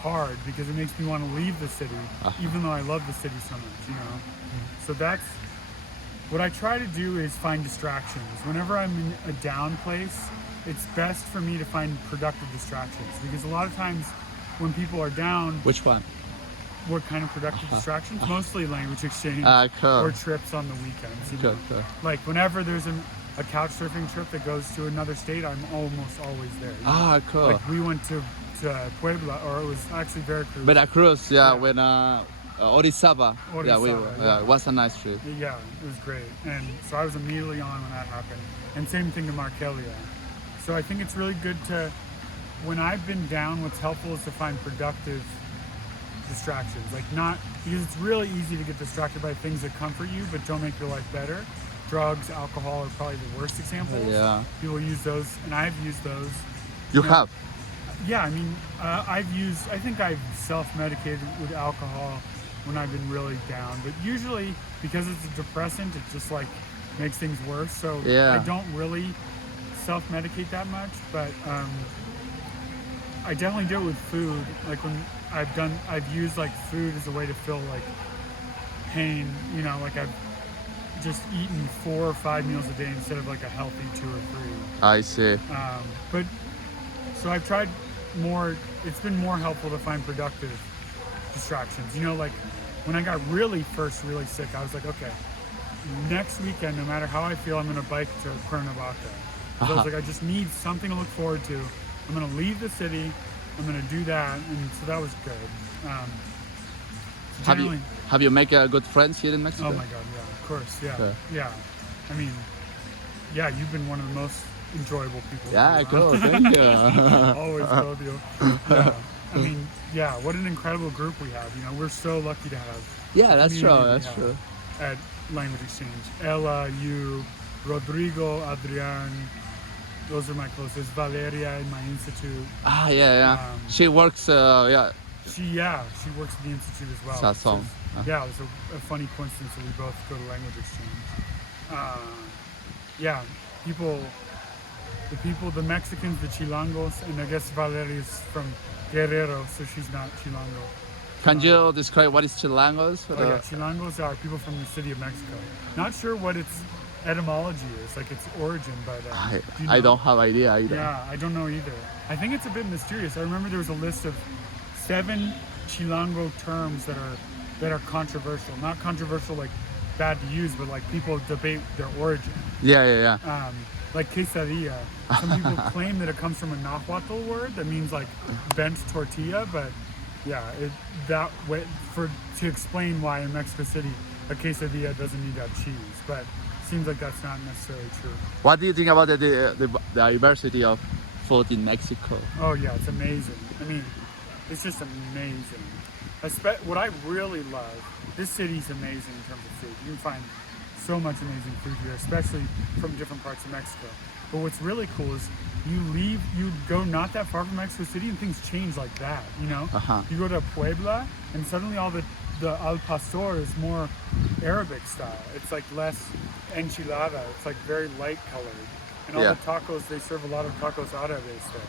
hard because it makes me want to leave the city, even though I love the city so much, you know? So that's, what I try to do is find distractions. Whenever I'm in a down place, it's best for me to find productive distractions because a lot of times when people are down, Which one? what kind of productive distractions? Mostly language exchange Cool. or trips on the weekends. You know? Cool. Like whenever there's a couch surfing trip that goes to another state, I'm almost always there. You know? Cool. Like we went to Puebla, or it was actually Veracruz. Veracruz, when Orizaba. Yeah, Orizaba, it was a nice trip. Yeah, it was great. And so I was immediately on when that happened. And same thing to Markelia. So I think it's really good to, when I've been down, what's helpful is to find productive distractions. Like not, because it's really easy to get distracted by things that comfort you but don't make your life better. Drugs, alcohol are probably the worst examples. Yeah. People use those, and I've used those. You have? Yeah, I mean, I think I've self-medicated with alcohol when I've been really down, but usually because it's a depressant, it just like makes things worse. So I don't really self-medicate that much, but I definitely do it with food. Like when I've used like food as a way to fill like pain, you know, like I've just eaten 4 or 5 meals a day instead of like a healthy 2 or 3. I see. But so I've tried more, it's been more helpful to find productive distractions. You know, like when I got really sick, I was like, okay, next weekend, no matter how I feel, I'm gonna bike to Cuernavaca. So I was like, I just need something to look forward to. I'm gonna leave the city, I'm gonna do that, and so that was good. Have you make good friends here in Mexico? Oh my God, yeah, of course, yeah. I mean, yeah, you've been one of the most enjoyable people. Yeah, cool. Thank you. Always love you. Yeah. I mean, yeah, what an incredible group we have. You know, we're so lucky to have. Yeah, that's true. That's true. At Language Exchange, Ella, you, Rodrigo, Adrian. Those are my closest. Valeria in my institute. She works. She works at the institute as well. Sazón. Yeah, it was a funny coincidence that we both go to Language Exchange. The Mexicans, the Chilangos, and I guess Valeria is from Guerrero, so she's not Chilango. Can you describe what is Chilangos? Chilangos are people from the city of Mexico. Not sure what its etymology is, like its origin, but I don't have idea either. Yeah, I don't know either. I think it's a bit mysterious. I remember there was a list of 7 Chilango terms that are controversial. Not controversial like bad to use, but like people debate their origin. Yeah. Like quesadilla. Some people claim that it comes from a Nahuatl word that means like bent tortilla, but to explain why in Mexico City a quesadilla doesn't need to have cheese, but it seems like that's not necessarily true. What do you think about the diversity of food in Mexico? Oh yeah, it's amazing. I mean, it's just amazing. What I really love, this city's amazing in terms of food. You can find so much amazing food here, especially from different parts of Mexico. But what's really cool is you go not that far from Mexico City and things change like that, you know? You go to Puebla and suddenly all the al pastor is more Arabic style. It's like less enchilada. It's like very light colored. And all the tacos, they serve a lot of tacos árabes there.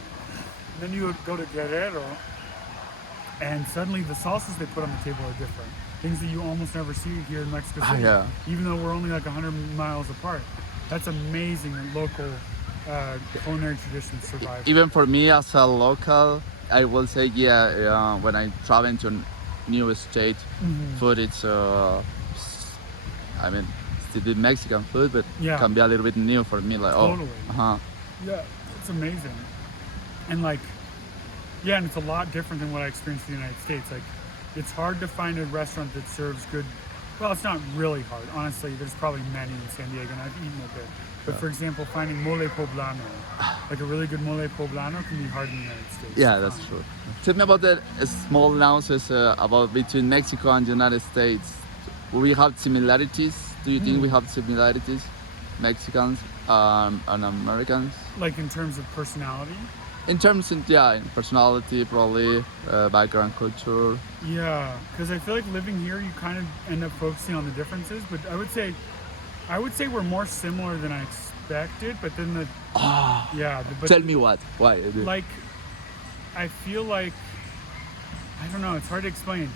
And then you go to Guerrero and suddenly the salsas they put on the table are different. Things that you almost never see here in Mexico City, even though we're only like 100 miles apart. That's amazing that local culinary traditions survive. Even for me as a local, I will say, when I travel into a new state, food, it's, still Mexican food, but can be a little bit new for me. Like, totally. Yeah, it's amazing. And like, and it's a lot different than what I experienced in the United States. Like, it's hard to find a restaurant that serves good. Well, it's not really hard. Honestly, there's probably many in San Diego, and I've eaten a bit. But for example, finding mole poblano, like a really good mole poblano, can be hard in the United States. Yeah, that's true. Tell me about the small nuances about between Mexico and the United States. We have similarities. Do you think we have similarities, Mexicans and Americans? Like in terms of personality? In terms of, in personality, probably, background, culture. Yeah, because I feel like living here, you kind of end up focusing on the differences. But I would say we're more similar than I expected. But then Tell me what? Why? Like, I feel like I don't know. It's hard to explain.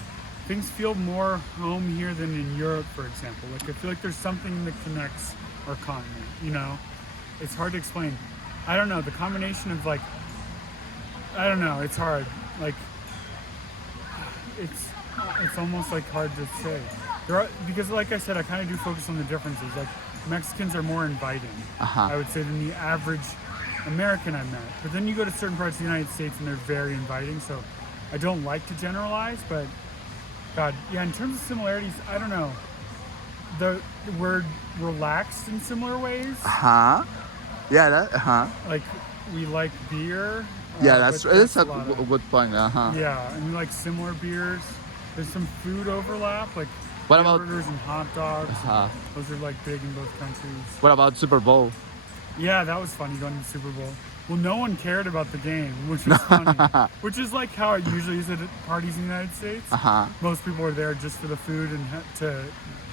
Things feel more home here than in Europe, for example. Like I feel like there's something that connects our continent. You know, it's hard to explain. I don't know. The combination of like, I don't know. It's hard. Like, it's almost like hard to say. Because like I said, I kind of do focus on the differences. Like Mexicans are more inviting, I would say, than the average American I met. But then you go to certain parts of the United States and they're very inviting. So I don't like to generalize, but God, yeah, in terms of similarities, I don't know. We're relaxed in similar ways. Yeah, Like we like beer. Yeah, that's a good point. Yeah, and we like similar beers. There's some food overlap, like What about hamburgers and hot dogs. Those are like big in both countries. what about Super Bowl? Yeah, that was funny going to the Super Bowl. Well, no one cared about the game, which was funny. Which is like how it usually is at parties in the United States. Most people are there just for the food and to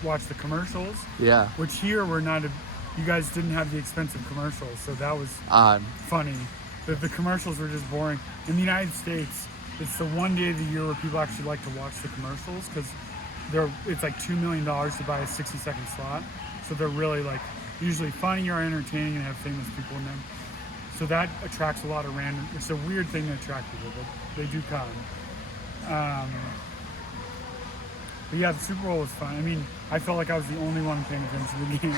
watch the commercials. Yeah. Which here we're not. You guys didn't have the expensive commercials, so that was funny. The commercials were just boring. In the United States, it's the one day of the year where people actually like to watch the commercials because it's like $2 million to buy a 60-second slot. So they're really like usually funny or entertaining and have famous people in them. So that attracts a lot of random. It's a weird thing to attract people, but they do come. But yeah, the Super Bowl was fun. I mean, I felt like I was the only one paying attention to the game.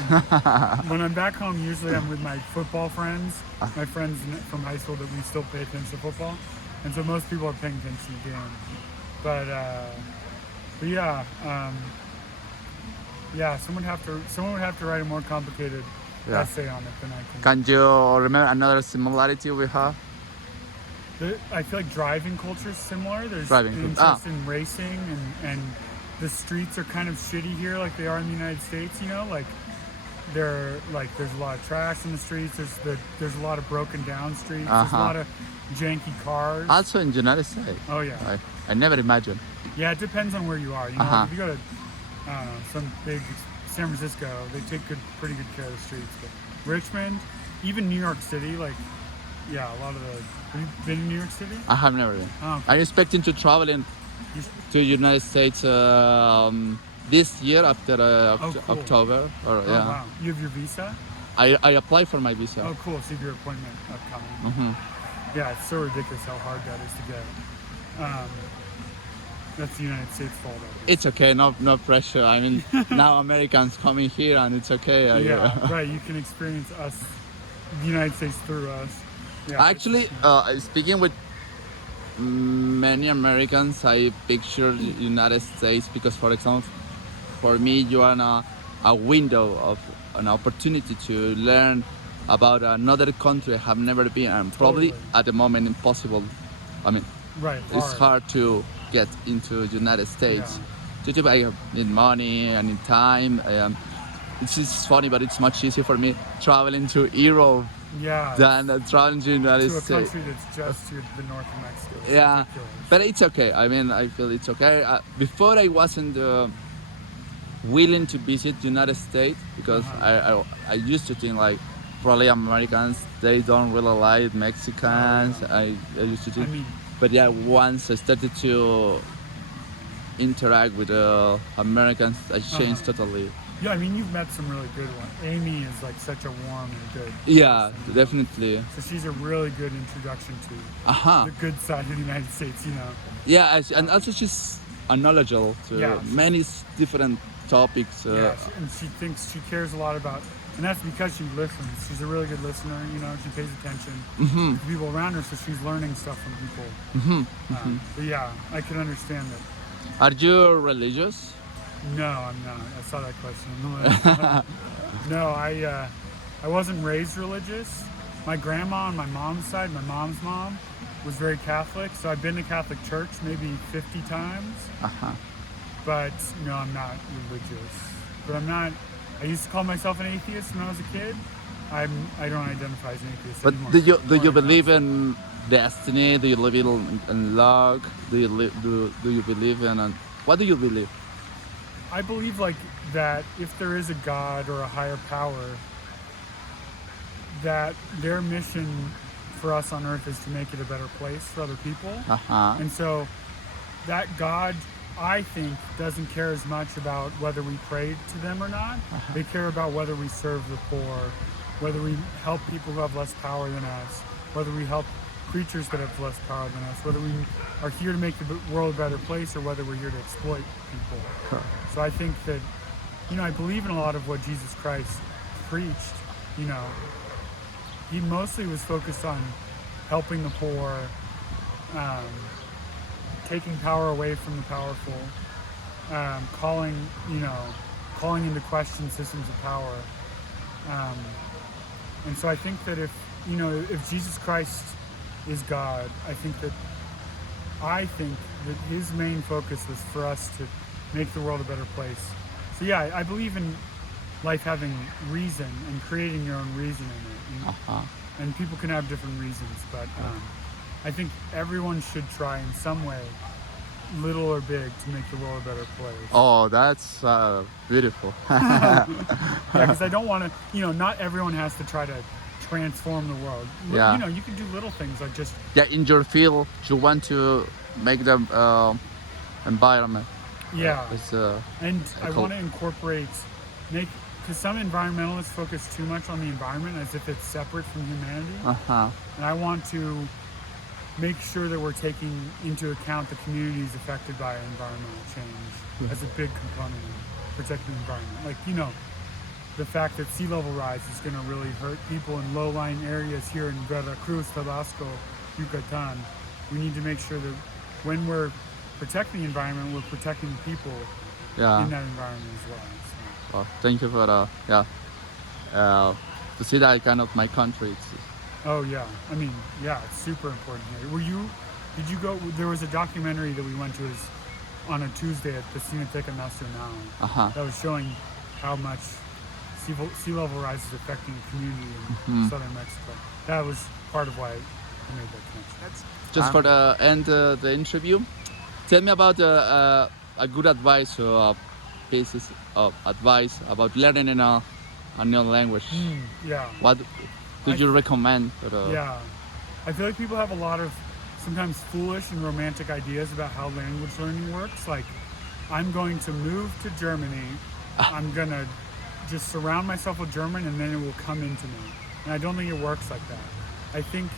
When I'm back home, usually I'm with my football friends, my friends from high school that we still pay attention to football, and so most people are paying attention to the game. But yeah, someone would have to write a more complicated essay on it than I can. Can you remember another similarity we have? I feel like driving culture is similar. There's Driving an interest in racing, and the streets are kind of shitty here, like they are in the United States. You know, like there's a lot of trash in the streets. There's a lot of broken down streets. There's a lot of janky cars. Also in the United States. Oh yeah. I never imagined. Yeah, it depends on where you are. You know, if you go to some big San Francisco, they take pretty good care of the streets. But Richmond, even New York City, like yeah, a lot of the. Have you been in New York City? I have never been. Oh, okay. I'm expecting to travel to the United States this year after cool. October. Wow. You have your visa? I applied for my visa. Oh, cool. So you have your appointment upcoming. Yeah, it's so ridiculous how hard that is to get. That's the United States fault. It's okay, no pressure. I mean, now Americans coming here and it's okay. Yeah, right. You can experience us, the United States through us. Yeah, actually, speaking with many Americans, I picture the United States because, for example, for me, you are a window of an opportunity to learn about another country I have never been, and probably at the moment impossible. I mean, it's hard to get into the United States. Due to I need money and in time. It's just funny, but it's much easier for me traveling to Europe than traveling to the United States. To a country that's just to the north of Mexico. It's ridiculous. But it's okay. I mean, I feel it's okay. Before I wasn't willing to visit the United States because I used to think like probably Americans, they don't really like Mexicans. I used to think. But yeah, once I started to interact with Americans, I changed totally. Yeah, I mean, you've met some really good ones. Amy is like such a warm and good person. Definitely. So she's a really good introduction to the good side of the United States, you know. Yeah, and also she's knowledgeable to many different topics. And she cares a lot about, and that's because she listens. She's a really good listener, you know. She pays attention to people around her, so she's learning stuff from people. But yeah, I can understand that. Are you religious? No, I'm not. I saw that question. No, I wasn't raised religious. My grandma on my mom's side, my mom's mom, was very Catholic. So I've been to Catholic church maybe 50 times. But no, I'm not religious. But I'm not. I used to call myself an atheist when I was a kid. I don't identify as an atheist anymore. But do you believe in destiny? Do you believe in luck? Do you believe in what do you believe? I believe like that if there is a God or a higher power, that their mission for us on Earth is to make it a better place for other people. And so that God, I think, doesn't care as much about whether we pray to them or not. They care about whether we serve the poor, whether we help people who have less power than us, whether we help creatures that have less power than us, whether we are here to make the world a better place or whether we're here to exploit people. Huh. So I think that, I believe in a lot of what Jesus Christ preached. He mostly was focused on helping the poor, taking power away from the powerful, calling into question systems of power. And so I think that if Jesus Christ is God, I think that his main focus was for us to make the world a better place. So yeah, I believe in life having reason and creating your own reason in it. And people can have different reasons, but I think everyone should try in some way, little or big, to make the world a better place. Oh, that's beautiful. Yeah, because I don't want to, not everyone has to try to transform the world. Yeah. You can do little things like just... Yeah, in your field, you want to make the environment. Yeah. And I cool. want to incorporate, because some environmentalists focus too much on the environment as if it's separate from humanity. And I want to make sure that we're taking into account the communities affected by environmental change as a big component of protecting the environment. Like, the fact that sea level rise is going to really hurt people in low-lying areas here in Veracruz, Tabasco, Yucatan. We need to make sure that when we're protecting the environment, we're protecting the people in that environment as well. So. Well, thank you for to see that kind of my country. Oh yeah, it's super important here. Did you go, there was a documentary that we went to on a Tuesday at the Cineteca Nacional that was showing how much sea level rise is affecting the community in southern Mexico. That was part of why I made that connection. Just for the end the interview, tell me about a good advice or pieces of advice about learning in a new language. What did you recommend? Yeah, I feel like people have a lot of sometimes foolish and romantic ideas about how language learning works. Like, I'm going to move to Germany, I'm gonna just surround myself with German and then it will come into me. And I don't think it works like that. I think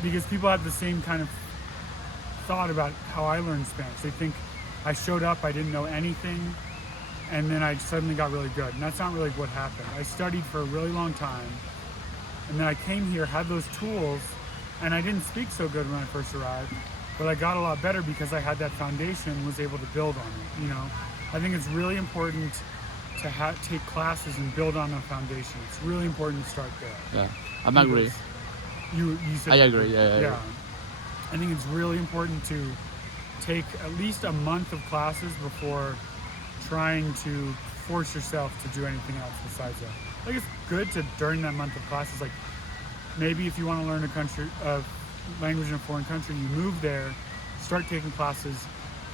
because people have the same kind of thought about how I learned Spanish. They think I showed up, I didn't know anything, and then I suddenly got really good. And that's not really what happened. I studied for a really long time, and then I came here, had those tools, and I didn't speak so good when I first arrived, but I got a lot better because I had that foundation and was able to build on it. I think it's really important to take classes and build on a foundation. It's really important to start there. Yeah, I'm agree. You said I agree. Yeah. I think it's really important to take at least a month of classes before trying to force yourself to do anything else besides that. Like, it's good to, during that month of classes, like maybe if you want to learn a language in a foreign country, you move there, start taking classes,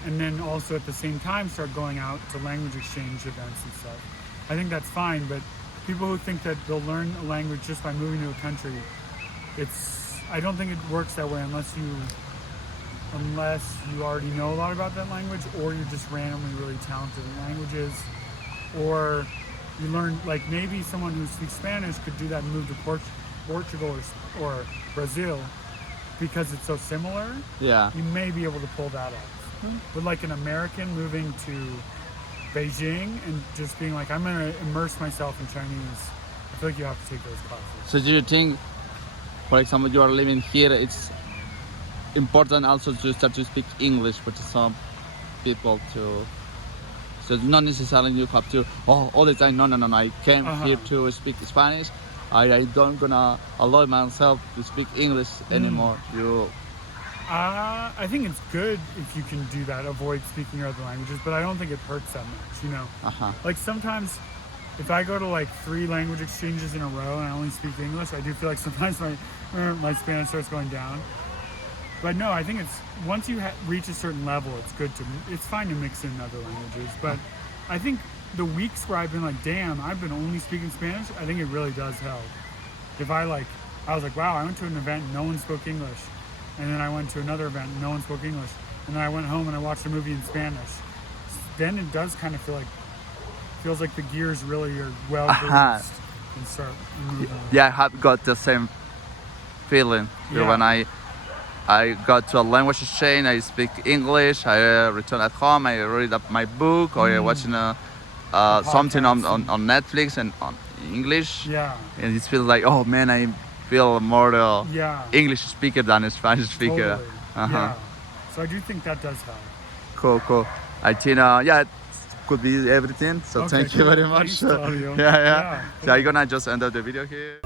and then also at the same time start going out to language exchange events and stuff. I think that's fine, but people who think that they'll learn a language just by moving to a country, I don't think it works that way unless you already know a lot about that language, or you're just randomly really talented in languages, or you learn, like maybe someone who speaks Spanish could do that and move to Portugal or Brazil because it's so similar. Yeah. You may be able to pull that off. But like an American moving to Beijing and just being like, I'm going to immerse myself in Chinese, I feel like you have to take those classes. So do you think, for example, you are living here, it's important also to start to speak English for some people too? So it's not necessarily you have to, all the time, no, I came here to speak Spanish. I don't gonna allow myself to speak English anymore. I think it's good if you can do that, avoid speaking other languages, but I don't think it hurts that much, Like sometimes if I go to like 3 language exchanges in a row and I only speak English, I do feel like sometimes my Spanish starts going down. But no, I think it's, once you reach a certain level, it's fine to mix in other languages. But I think the weeks where I've been like, damn, I've been only speaking Spanish, I think it really does help. If I was like, wow, I went to an event and no one spoke English. And then I went to another event and no one spoke English. and then I went home and I watched a movie in Spanish, then it does kind of feels like the gears really are well greased and start moving. Yeah, I have got the same feeling when I got to a language exchange. I speak English. I return at home. I read up my book, or I watching something on Netflix and on English. Yeah. And it feels like, oh man, I feel more English speaker than a Spanish speaker. Totally. Yeah. So I do think that does help. Cool. I think it could be everything. So thank you very much. Thanks, Claudio. Yeah. So I'm gonna just end up the video here.